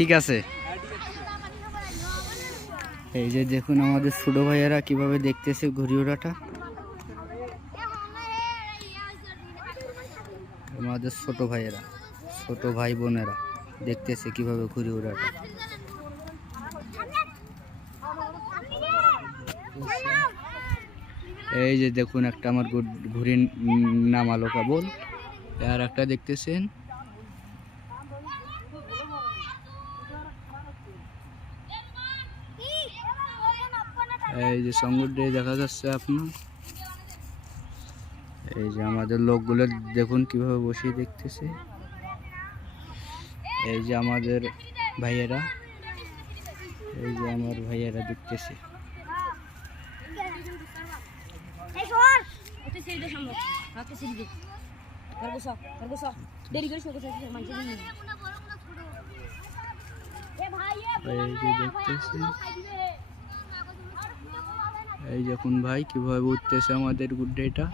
ঠিক আছে। এই যে দেখুন আমাদের ছোট ভাইয়েরা কিভাবে দেখতেছে ঘুড়ি ওড়াটা। আমাদের ছোট ভাইয়েরা, ছোট ভাই বোনেরা দেখতেছে কিভাবে ঘুড়ি ওড়াটা। এই যে দেখুন একটা আমার ঘুড়ি নামালো কেবল, আর একটা দেখতেছেন। এই যে সমুদ্রে দেখা যাচ্ছে আপনার। এই যে আমাদের লোকগুলো দেখুন কিভাবে বসে দেখতেছে। এই যে আমাদের ভাইয়েরা, এই যে আমার ভাইয়েরা দেখতেছে। এই দেখুন ভাই কিভাবে উঠতেছে আমাদের গুড্ডেটা।